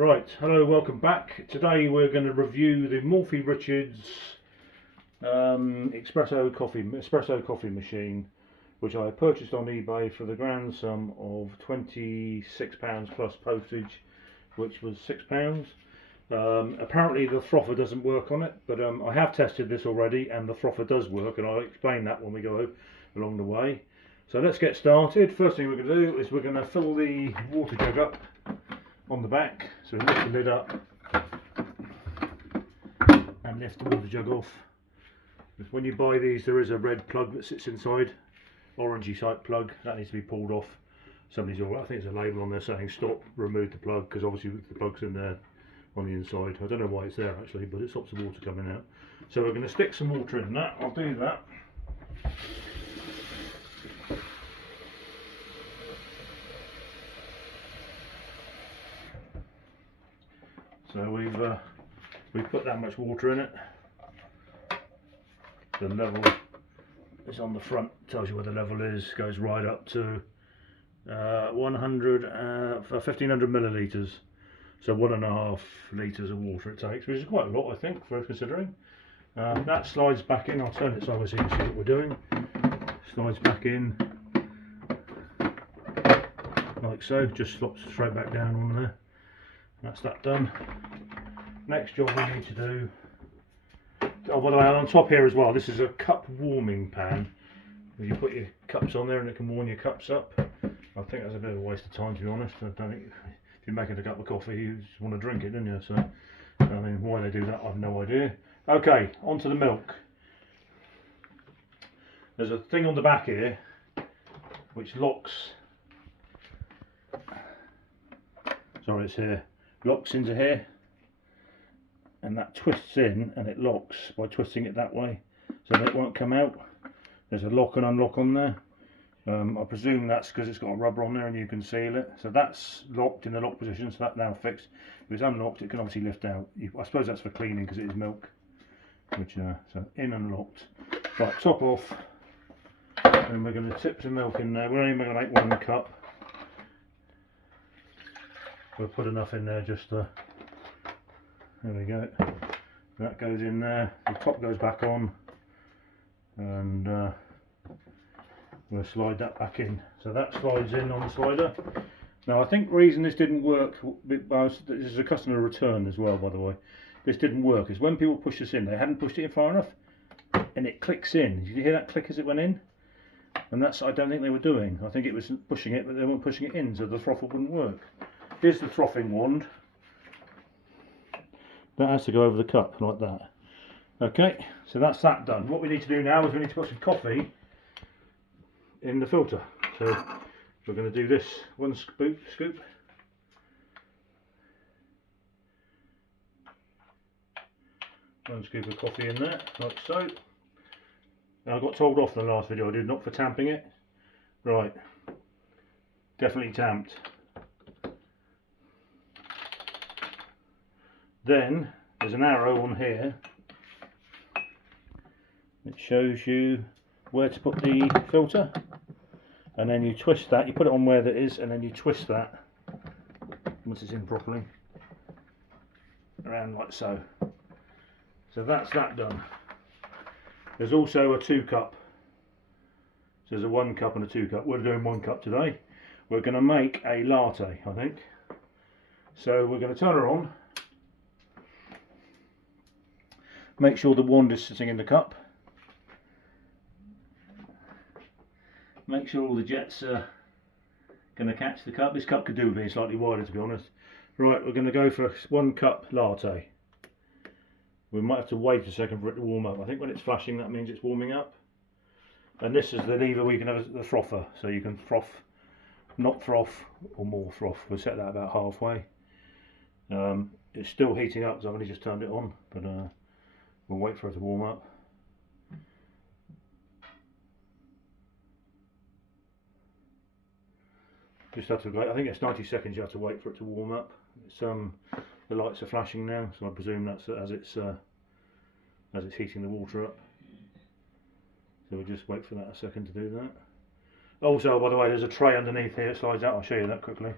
Right, hello, welcome back. Today we're going to review the Morphy Espresso coffee machine, which I purchased on eBay for the grand sum of £26 plus postage, which was £6. Apparently the frother doesn't work on it, but I have tested this already and the frother does work, and I'll explain that when we go along the way. So let's get started. First thing we're going to do is we're going to fill the water jug up on the back. So we lift the lid up and lift the water jug off. When you buy these, there is a red plug that sits inside, orangey type plug, that needs to be pulled off. I think there's a label on there saying stop, remove the plug, because obviously the plug's in there on the inside. I don't know why it's there actually, but it stops the water coming out. So we're going to stick some water in that. I'll do that. So we've put that much water in it. The level is on the front, tells you where the level is, goes right up to 1500 millilitres. So 1.5 litres of water it takes, which is quite a lot I think, for considering. That slides back in. I'll turn it sideways so you can see what we're doing. Slides back in like so, just slops straight back down on there. That's that done. Next job we need to do, oh by the way, on top here as well, this is a cup warming pan. You put your cups on there and it can warm your cups up. I think that's a bit of a waste of time, to be honest. I don't think, if you're making a cup of coffee you just want to drink it, don't you? So I mean, why they do that I have no idea. Okay, onto the milk. There's a thing on the back here which locks, sorry it's here, locks into here, and that twists in and it locks by twisting it that way so that it won't come out. There's a lock and unlock on there. I presume that's because it's got a rubber on there and you can seal it. So that's locked in the lock position, so that's now fixed. If it's unlocked it can obviously lift out. I suppose that's for cleaning because it is milk. Which so in and locked. Right, top off, and we're going to tip some milk in there. We're only going to make 1 cup. We'll put enough in there just to, there we go, that goes in there, the top goes back on, and we'll slide that back in. So that slides in on the slider. Now I think the reason this didn't work, this is a customer return as well by the way, this didn't work is when people push this in, they hadn't pushed it in far enough and it clicks in. Did you hear that click as it went in? And that's, I don't think they were doing. I think it was pushing it, but they weren't pushing it in, so the frother wouldn't work. Here's the frothing wand. That has to go over the cup like that. Okay, so that's that done. What we need to do now is we need to put some coffee in the filter. So we're going to do this. 1 scoop. 1 scoop of coffee in there, like so. Now, I got told off in the last video I did, not for tamping it. Right, definitely tamped. Then there's an arrow on here that shows you where to put the filter, and then you twist that, you put it on where that is, and then you twist that once it's in properly around like so. So that's that done. There's also a 2 cup. So there's a 1 cup and a 2 cup. We're doing 1 cup today. We're going to make a latte, I think. So we're going to turn her on. Make sure the wand is sitting in the cup. Make sure all the jets are going to catch the cup. This cup could do with being slightly wider, to be honest. Right, we're going to go for 1 cup latte. We might have to wait a second for it to warm up. I think when it's flashing that means it's warming up. And this is the lever we can have the frother, so you can froth, not froth, or more froth. We'll set that about halfway. It's still heating up, so I've only just turned it on, but we'll wait for it to warm up. Just have to wait. I think it's 90 seconds you have to wait for it to warm up. It's, the lights are flashing now, so I presume that's as it's heating the water up. So we'll just wait for that a second to do that. Also, by the way, there's a tray underneath here. It slides out. I'll show you that quickly.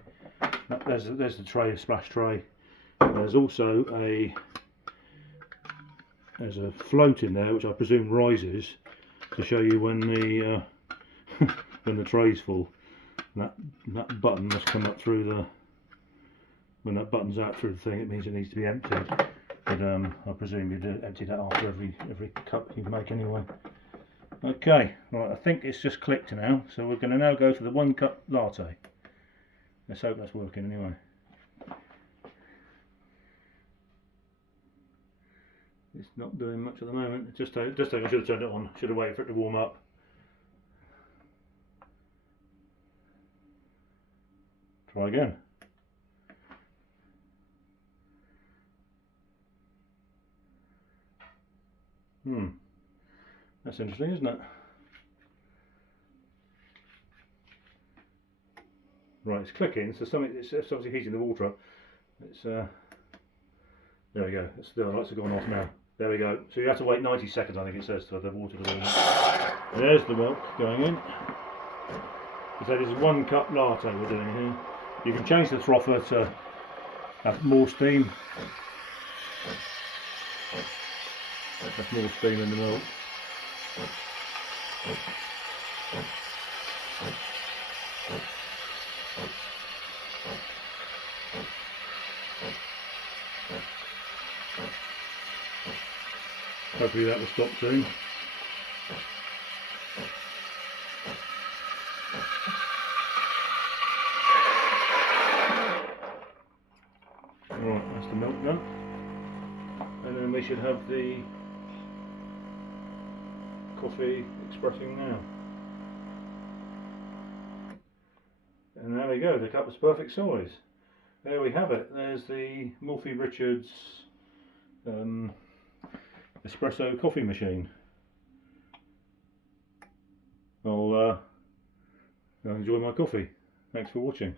There's the tray, a splash tray. There's also there's a float in there which I presume rises to show you when the when the tray's full. That button must come up through the, when that button's out through the thing, it means it needs to be emptied. But I presume you empty that after every cup you make anyway. Okay, right, I think it's just clicked now, so we're going to now go for the 1 cup latte. Let's hope that's working anyway. It's not doing much at the moment. I should have turned it on. Should have waited for it to warm up. Try again. That's interesting, isn't it? Right, it's clicking, so it's obviously heating the water up. It's there we go. The lights are going off now. There we go. So you have to wait 90 seconds, I think it says, to have the water to warm up. There's the milk going in. So this is 1 cup latte we're doing here. You can change the frother to have more steam. That's more steam in the milk. Hopefully that will stop soon. Right, that's the milk done. And then we should have the coffee expressing now. And there we go, the cup is perfect size. There we have it. There's the Morphy Richards Espresso coffee machine. I'll enjoy my coffee. Thanks for watching.